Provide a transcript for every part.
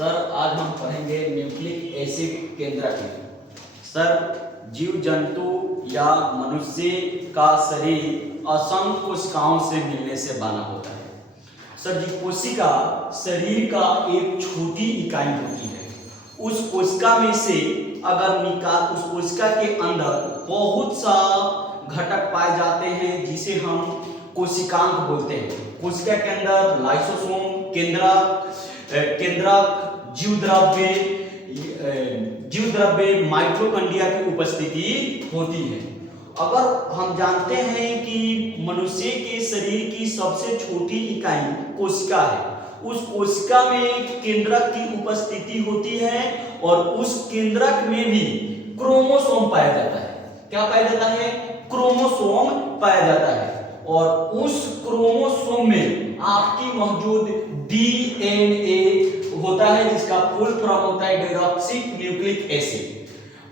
Sir आज हम पढ़ेंगे न्यूक्लिक एसिड केंद्रक। सर जीव जंतु या मनुष्य का शरीर असंख्य कोशिकाओं से मिलने से बना होता है। सर जी कोशिका शरीर का एक छोटी इकाई होती है। उस कोशिका में से अगर उस कोशिका के अंदर बहुत सा घटक पाए जाते हैं जिसे हम कोशिकांग बोलते हैं। कोशिका के अंदर लाइसोसोम, केंद्रक, जीव द्रव्य, माइटोकॉन्ड्रिया की उपस्थिति होती है। अगर हम जानते हैं कि मनुष्य के शरीर की सबसे छोटी इकाई कोशिका है, उस कोशिका में केंद्रक की उपस्थिति होती है और उस केंद्रक में भी क्रोमोसोम पाया जाता है। क्या पाया जाता है? क्रोमोसोम पाया जाता है और उस क्रोमोसोम में आपकी मौजूद डीएनए होता है जिसका फुल फॉर्म होता है डीऑक्सी न्यूक्लिक एसिड।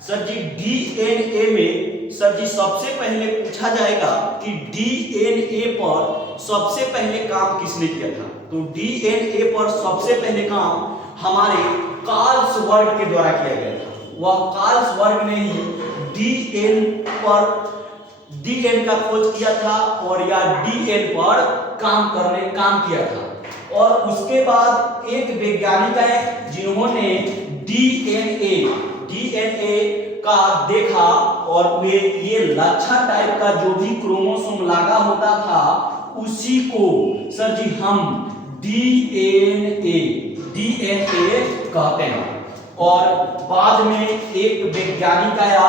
सर जी डीएनए में सर जी सबसे पहले पूछा जाएगा कि डीएनए पर सबसे पहले काम किसने किया था? तो डीएनए पर सबसे पहले काम हमारे कार्लसबर्ग के द्वारा किया गया था। वह कार्लसबर्ग ने ही डीएन का खोज किया था और या डीएन पर काम किया था। और उसके बाद एक वैज्ञानिक है जिन्होंने डीएनए का देखा और वे ये लच्छा टाइप का जो भी क्रोमोसोम लगा होता था उसी को सर जी हम डीएनए कहते हैं। और बाद में एक वैज्ञानिक आया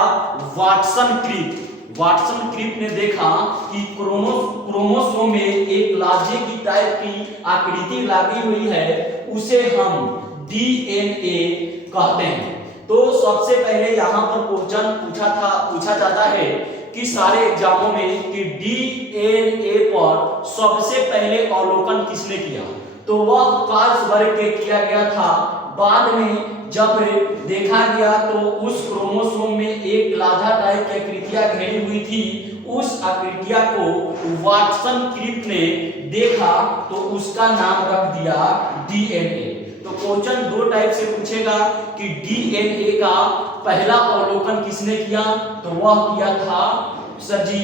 वाटसन क्रिप ने देखा कि क्रोमोसोम में एक लाजे की टाइप की आकृति लगी हुई है, उसे हम डीएनए कहते हैं। तो सबसे पहले यहाँ पर क्वेश्चन पूछा जाता है कि सारे एग्जामों में कि डीएनए पर सबसे पहले अवलोकन किसने किया? तो वह कार्लसबर्ग के किया गया था। बाद में जब देखा गया तो उस क्रोमोसोम में एक लाजा टाइप की आकृतियां घेरी हुई थी, उस आकृतियां को वाटसन क्रिप ने देखा तो उसका नाम रख दिया डीएनए। तो क्वेश्चन दो टाइप से पूछेगा कि डीएनए का पहला अवलोकन किसने किया? तो वह किया था सर जी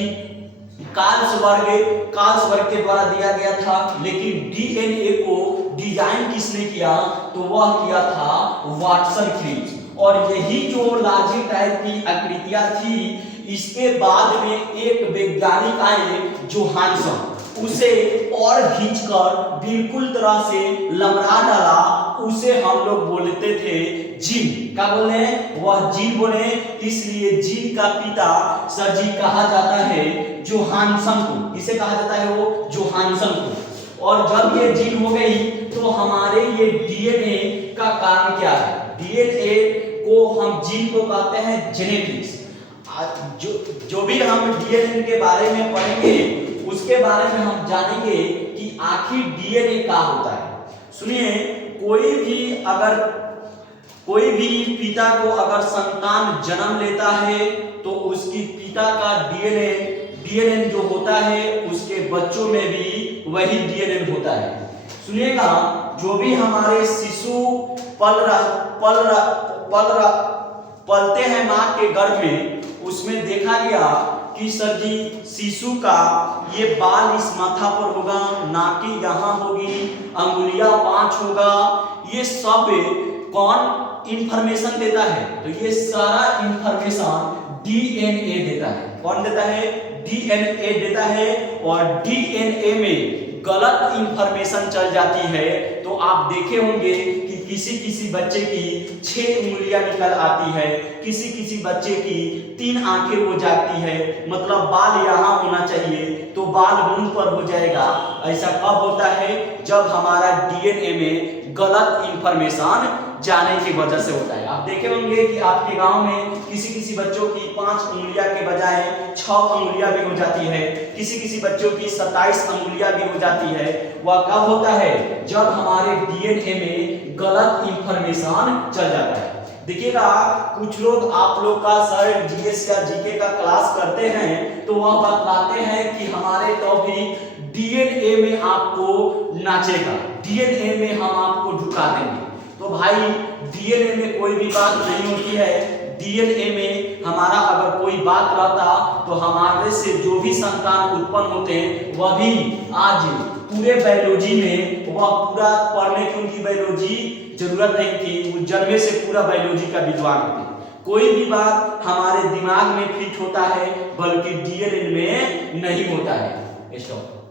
कार्लसबर्ग के द्वारा दिया गया था। लेकिन डीएनए को डिजाइन किसने किया? तो वह किया था वाटसन क्रिप। और यही जो लाजी टाइप की आकृतियां थी, इसके बाद में एक वैज्ञानिक आए जोहानसन, उसे और खींचकर बिल्कुल तरह से लमरा डाला। उसे हम लोग बोलते थे जीन। क्या बोले? वह जीन बोले, इसलिए जीन का पिता सर जी कहा जाता है जोहानसन को। इसे कहा जाता है वो जोहानसन को। और जब ये जीन हो गई तो हमारे ये डीएनए का कारण क्या है? डीएनए को हम जीन को कहते हैं जेनेटिक्स। जो भी हम डीएनए के बारे में पढ़ेंगे उसके बारे में हम जानेंगे कि आखिर डीएनए क्या होता है। सुनिए, कोई भी पिता को अगर संतान जन्म लेता है तो उसकी पिता का डीएनए जो होता है उसके बच्चों में भी वही डीएनए होता है। सुनिएगा, जो भी हमारे शिशु पलते हैं मां के गर्भ में, उसमें देखा गया कि सर जी शिशु का ये बाल इस माथा पर होगा, नाकी यहाँ होगी, अंगुलियां 5 होगा। ये सब कौन इंफॉर्मेशन देता है? तो ये सारा इंफॉर्मेशन डीएनए देता है। कौन देता है? डीएनए देता है। और डीएनए में गलत इंफॉर्मेशन चल जाती है तो आप देखे होंगे कि किसी बच्चे की 6 उंगलियां निकल आती है, किसी बच्चे की 3 आंखें हो जाती है। मतलब बाल यहाँ होना चाहिए तो बाल मुंह पर हो जाएगा। ऐसा कब होता है? जब हमारा डीएनए में गलत इंफॉर्मेशन जाने की वजह से होता है। आप देखे होंगे कि आपके गांव में किसी बच्चों की 5 उंगलियां के बजाय 6 उंगलियां भी हो जाती है, किसी बच्चों की 27 उंगलियां भी हो जाती है। वह कब होता है? जब हमारे डीएनए में गलत इंफॉर्मेशन चल जाता है। देखिएगा, कुछ लोग आप लोग का सर जीएस या जीके का क्लास करते हैं तो वह बताते हैं कि हमारे टॉपिक डीएनए में आपको नाचेगा, डीएनए में हम आपको झुका देंगे। तो तो भाई डीएनए में कोई भी बात नहीं होती है। डीएनए में हमारा अगर कोई बात रहता तो हमारे से जो भी संतान उत्पन्न होते हैं वह भी आज पूरे बायोलॉजी में वह पूरा पढ़ने की उनकी बायोलॉजी जरूरत नहीं थी, वो जन्मे से पूरा बायोलॉजी का विद्वान होते। कोई भी बात हमारे दिमाग में फिट होता है बल्कि डीएनए में नहीं होता है। स्टॉप।